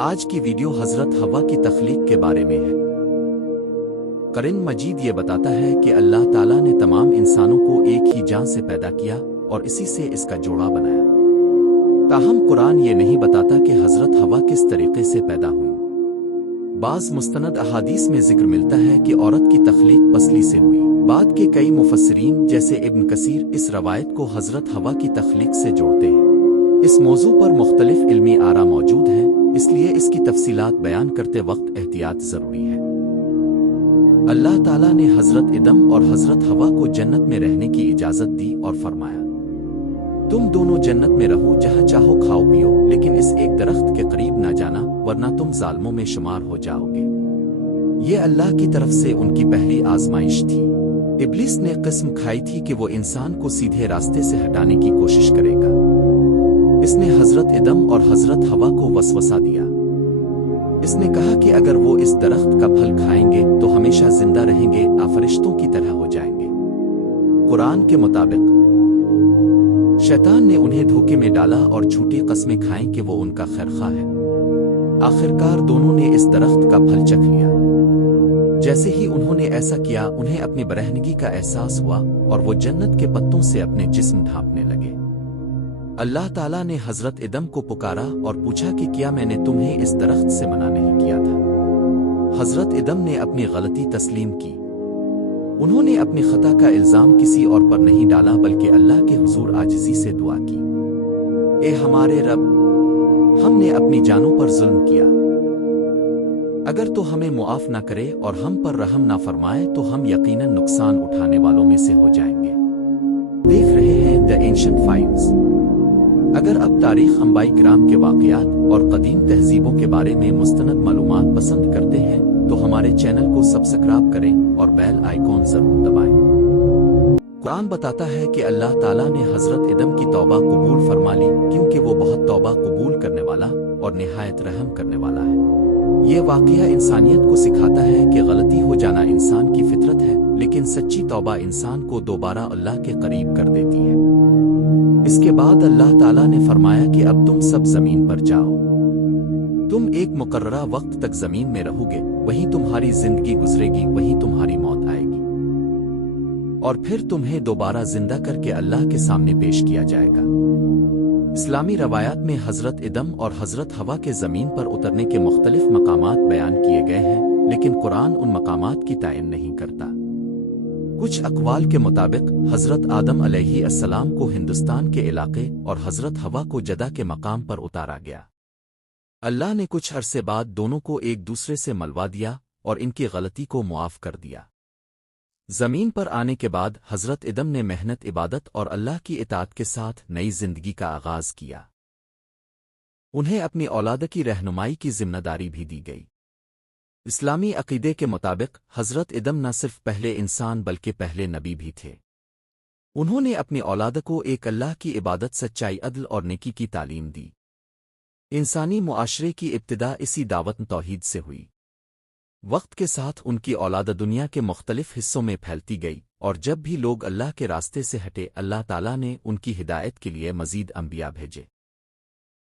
آج کی ویڈیو حضرت حوا کی تخلیق کے بارے میں ہے۔ قرآن مجید یہ بتاتا ہے کہ اللہ تعالیٰ نے تمام انسانوں کو ایک ہی جان سے پیدا کیا اور اسی سے اس کا جوڑا بنایا۔ تاہم قرآن یہ نہیں بتاتا کہ حضرت حوا کس طریقے سے پیدا ہوئی۔ بعض مستند احادیث میں ذکر ملتا ہے کہ عورت کی تخلیق پسلی سے ہوئی۔ بعد کے کئی مفسرین جیسے ابن کثیر اس روایت کو حضرت حوا کی تخلیق سے جوڑتے ہیں۔ اس موضوع پر مختلف علمی آراء موجود ہیں، اس لیے اس کی تفصیلات بیان کرتے وقت احتیاط ضروری ہے۔ اللہ تعالیٰ نے حضرت آدم اور حضرت حوا کو جنت میں رہنے کی اجازت دی اور فرمایا، تم دونوں جنت میں رہو، جہاں چاہو کھاؤ پیو، لیکن اس ایک درخت کے قریب نہ جانا ورنہ تم ظالموں میں شمار ہو جاؤ گے۔ یہ اللہ کی طرف سے ان کی پہلی آزمائش تھی۔ ابلیس نے قسم کھائی تھی کہ وہ انسان کو سیدھے راستے سے ہٹانے کی کوشش کرے گا۔ اس نے حضرت آدم اور حضرت حوا کو وسوسہ دیا۔ اس نے کہا کہ اگر وہ اس درخت کا پھل کھائیں گے تو ہمیشہ زندہ رہیں گے، فرشتوں کی طرح ہو جائیں گے۔ قرآن کے مطابق شیطان نے انہیں دھوکے میں ڈالا اور جھوٹی قسمیں کھائیں کہ وہ ان کا خیرخواہ ہے۔ آخرکار دونوں نے اس درخت کا پھل چکھ لیا۔ جیسے ہی انہوں نے ایسا کیا، انہیں اپنی برہنگی کا احساس ہوا اور وہ جنت کے پتوں سے اپنے جسم ڈھانپنے لگے۔ اللہ تعالیٰ نے حضرت آدم کو پکارا اور پوچھا کہ کیا میں نے تمہیں اس درخت سے منع نہیں کیا تھا؟ حضرت آدم نے اپنی غلطی تسلیم کی۔ انہوں نے اپنی خطا کا الزام کسی اور پر نہیں ڈالا بلکہ اللہ کے حضور عاجزی سے دعا کی، اے ہمارے رب، ہم نے اپنی جانوں پر ظلم کیا، اگر تو ہمیں معاف نہ کرے اور ہم پر رحم نہ فرمائے تو ہم یقیناً نقصان اٹھانے والوں میں سے ہو جائیں گے۔ دیکھ رہے ہیں دی اینشنٹ فائلز۔ اگر اب تاریخ انبیاء کرام کے واقعات اور قدیم تہذیبوں کے بارے میں مستند معلومات پسند کرتے ہیں تو ہمارے چینل کو سبسکرائب کریں اور بیل آئیکن ضرور دبائیں۔ قرآن بتاتا ہے کہ اللہ تعالیٰ نے حضرت آدم کی توبہ قبول فرما لی، کیونکہ وہ بہت توبہ قبول کرنے والا اور نہایت رحم کرنے والا ہے۔ یہ واقعہ انسانیت کو سکھاتا ہے کہ غلطی ہو جانا انسان کی فطرت ہے، لیکن سچی توبہ انسان کو دوبارہ اللہ کے قریب کر دیتی ہے۔ اس کے بعد اللہ تعالیٰ نے فرمایا کہ اب تم سب زمین پر جاؤ، تم ایک مقررہ وقت تک زمین میں رہو گے، وہیں تمہاری زندگی گزرے گی، وہیں تمہاری موت آئے گی، اور پھر تمہیں دوبارہ زندہ کر کے اللہ کے سامنے پیش کیا جائے گا۔ اسلامی روایات میں حضرت آدم اور حضرت حوا کے زمین پر اترنے کے مختلف مقامات بیان کیے گئے ہیں، لیکن قرآن ان مقامات کی تعین نہیں کرتا۔ کچھ اقوال کے مطابق حضرت آدم علیہ السلام کو ہندوستان کے علاقے اور حضرت حوا کو جدہ کے مقام پر اتارا گیا۔ اللہ نے کچھ عرصے بعد دونوں کو ایک دوسرے سے ملوا دیا اور ان کی غلطی کو معاف کر دیا۔ زمین پر آنے کے بعد حضرت آدم نے محنت، عبادت اور اللہ کی اطاعت کے ساتھ نئی زندگی کا آغاز کیا۔ انہیں اپنی اولاد کی رہنمائی کی ذمہ داری بھی دی گئی۔ اسلامی عقیدے کے مطابق حضرت آدم نہ صرف پہلے انسان بلکہ پہلے نبی بھی تھے۔ انہوں نے اپنی اولاد کو ایک اللہ کی عبادت، سچائی، عدل اور نیکی کی تعلیم دی۔ انسانی معاشرے کی ابتدا اسی دعوت توحید سے ہوئی۔ وقت کے ساتھ ان کی اولاد دنیا کے مختلف حصوں میں پھیلتی گئی، اور جب بھی لوگ اللہ کے راستے سے ہٹے، اللہ تعالیٰ نے ان کی ہدایت کے لیے مزید انبیاء بھیجے۔